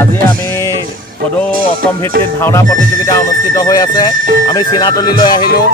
আজি আমি সদৌ অসম ভিত্তিত ভাওনা প্ৰতিযোগিতা অনুষ্ঠিত হৈ আছে। আমি চিনাতলীলৈ আহিলোঁ।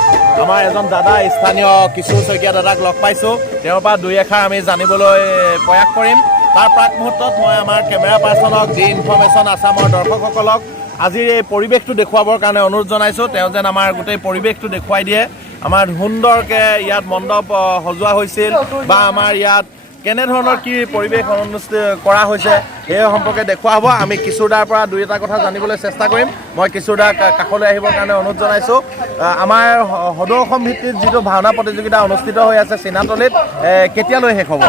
আমাৰ এজন দাদা স্থানীয় কিশোৰ শইকীয়া দাদাক লগ পাইছোঁ। তেওঁৰ পৰা দুই এষাৰ আমি জানিবলৈ প্ৰয়াস কৰিম। তাৰ প্ৰাক মুহূৰ্তত মই আমাৰ কেমেৰা পাৰ্চনক দি ইনফৰ্মেশ্যন আছামৰ দৰ্শকসকলক আজিৰ এই পৰিৱেশটো দেখুৱাবৰ কাৰণে অনুৰোধ জনাইছোঁ। তেওঁ যেন আমাৰ গোটেই পৰিৱেশটো দেখুৱাই দিয়ে। আমাৰ সুন্দৰকৈ ইয়াত মণ্ডপ সজোৱা হৈছিল বা আমাৰ ইয়াত কেনেধৰণৰ কি পৰিৱেশ অনুষ্ঠিত কৰা হৈছে সেই সম্পৰ্কে দেখুওৱা হ'ব। আমি কিশোৰদাৰ পৰা দুই এটা কথা জানিবলৈ চেষ্টা কৰিম। মই কিশোৰদাক কাষলৈ আহিবৰ কাৰণে অনুৰোধ জনাইছোঁ। আমাৰ সদৌ অসম ভিত্তিত যিটো ভাওনা প্ৰতিযোগিতা অনুষ্ঠিত হৈ আছে চিনাতলীত, কেতিয়ালৈ শেষ হ'ব?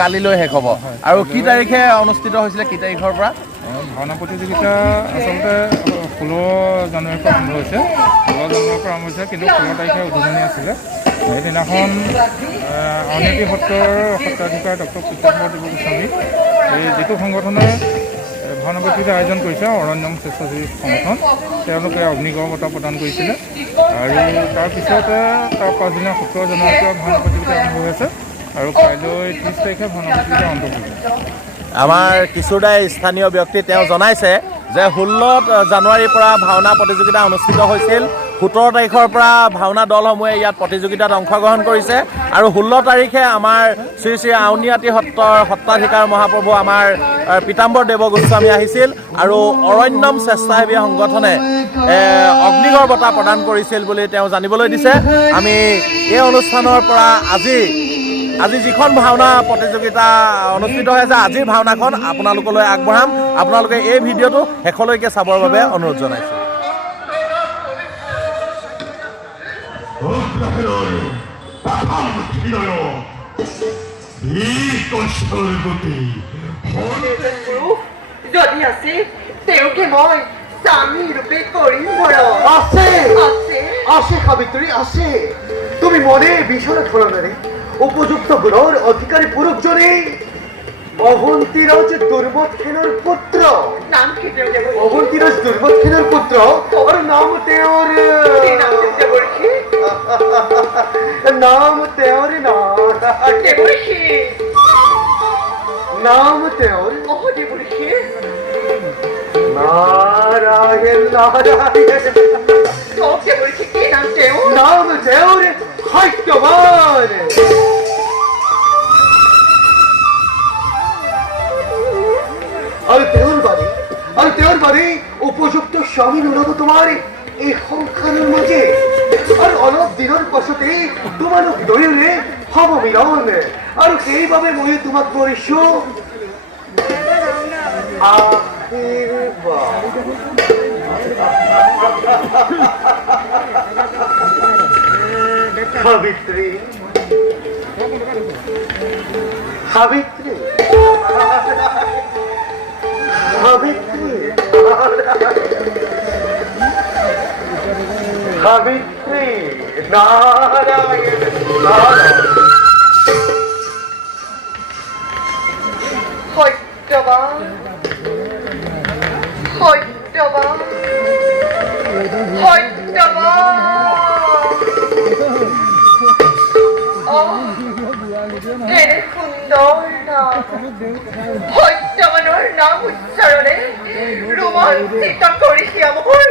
কালিলৈ শেষ হ'ব। আৰু কি তাৰিখে অনুষ্ঠিত হৈছিলে, কি তাৰিখৰ পৰা? ভাওনা প্ৰতিযোগিতা আচলতে 16 জানুৱাৰীৰ পৰা আৰম্ভ হৈছে। 16 জানুৱাৰীৰ পৰা আৰম্ভ হৈছে, কিন্তু 16 তাৰিখে উদ্বোধনী আছিলে। সেইদিনাখন আউনীআটী সত্ৰৰ সত্ৰাধিকাৰ ডক্টৰ পীতাম্বৰ দেৱ গোস্বামী, এই যিটো সংগঠনে ভাওনা প্ৰতিযোগিতা আয়োজন কৰিছে, অৰণ্যম স্বেচ্ছাসেৱী সংগঠন, তেওঁলোকে অগ্নিগড় বঁটা প্ৰদান কৰিছিলে। আৰু তাৰপিছতে তাৰ পাছদিনা 17 জানুৱাৰীৰ পৰা ভাওনা প্ৰতিযোগিতা আৰম্ভ হৈ আছে আৰু কাইলৈ 30 তাৰিখে ভাওনা প্ৰতিযোগিতা অন্ত পৰিব। আমাৰ কিশোৰদাই স্থানীয় ব্যক্তি, তেওঁ জনাইছে যে 16 জানুৱাৰীৰ পৰা ভাওনা প্ৰতিযোগিতা অনুষ্ঠিত হৈছিল। 17 তাৰিখৰ পৰা ভাওনা দলসমূহে ইয়াত প্ৰতিযোগিতাত অংশগ্ৰহণ কৰিছে আৰু 16 তাৰিখে আমাৰ শ্ৰী শ্ৰী আউনীআটী সত্ৰৰ সত্ৰাধিকাৰ মহাপ্ৰভু আমাৰ পীতাম্বৰ দেৱ গোস্বামী আহিছিল আৰু অৰণ্যম স্বেচ্ছাসেৱী সংগঠনে অগ্নিগড় বঁটা প্ৰদান কৰিছিল বুলি তেওঁ জানিবলৈ দিছে। আমি এই অনুষ্ঠানৰ পৰা আজি যিখন ভাওনা প্ৰতিযোগিতা অনুষ্ঠিত হৈ আছে, আজিৰ ভাওনাখন আপোনালোকলৈ আগবঢ়াম। আপোনালোকে এই ভিডিঅ'টো শেষলৈকে চাবৰ বাবে অনুৰোধ জনাইছোঁ। যদি আছে তেওঁকে মই স্বামী ৰূপে কৰিম। আছে সাবিত্ৰী, আছে। তুমি মনে ভীষণ ধৰণেৰে উপযুক্ত গুণৰ অধিকাৰী পুৰুষজনে অৱন্তীৰাজ দুৰ্মদখেনৰ পুত্ৰ। অৱন্তীৰাজ দুৰ্মদখেনৰ পুত্ৰ আৰু নাম তেওঁৰ নাম তেওঁৰ নাৰায়ণ নাম তেওঁৰ সত্যবান। আৰু তেওঁৰ বাৰে উপযুক্ত স্বামী নোলাব তোমাৰ এই সংসাৰৰ মাজে। আৰু অলপ দিনৰ পাছতে তোমালোক দুয়োৰে হ'ব মিলন। আৰু সেইবাবে মই তোমাক কৰিছো আশীৰ্বাদ। সাবিত্ৰী, সাবিত্ৰী, সাবিত্ৰী, সাবিত্ৰী, নাৰায়ণ সত্যবান, সত্যবান, সত্যবান। সুন্দৰ নাম, সত্যবানৰ নাম উচ্চাৰণে ৰোমাঞ্চিত কৰিছে মোৰ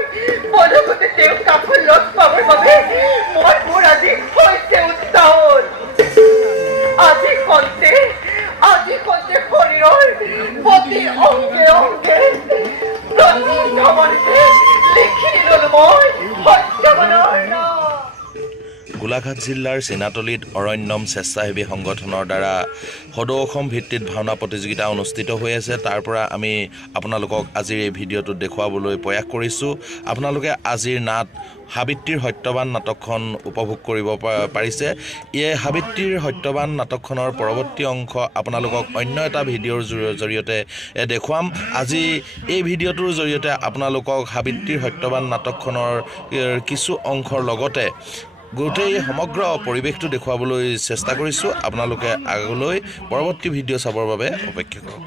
মনগতে। তেওঁ কাষত লগ পাবৰ বাবে মোৰ আজি হৈছে উত্তাল। আজি খন্তে শৰীৰৰ প্ৰতি অংগে অংগে প্ৰতি ধমনীতে লিখি দিলো মই সত্যবানৰ নাম। গোলাঘাট জিলাৰ চিনাতলীত অৰণ্যম স্বেচ্ছাসেৱী সংগঠনৰ দ্বাৰা সদৌ অসম ভিত্তিত ভাওনা প্ৰতিযোগিতা অনুষ্ঠিত হৈ আছে। তাৰ পৰা আমি আপোনালোকক আজিৰ এই ভিডিঅ'টোত দেখুৱাবলৈ প্ৰয়াস কৰিছোঁ। আপোনালোকে আজিৰ নাট সাবিত্ৰীৰ সত্যবান নাটকখন উপভোগ কৰিব পাৰিছে। এই সাবিত্ৰীৰ সত্যবান নাটকখনৰ পৰৱৰ্তী অংশ আপোনালোকক অন্য এটা ভিডিঅ'ৰ জৰিয়তে দেখুৱাম। আজি এই ভিডিঅ'টোৰ জৰিয়তে আপোনালোকক সাবিত্ৰীৰ সত্যবান নাটকখনৰ কিছু অংশৰ লগতে গোটেই সমগ্ৰ পৰিৱেশটো দেখুৱাবলৈ চেষ্টা কৰিছোঁ। আপোনালোকে আগলৈ পৰৱৰ্তী ভিডিঅ' চাবৰ বাবে অপেক্ষা কৰক।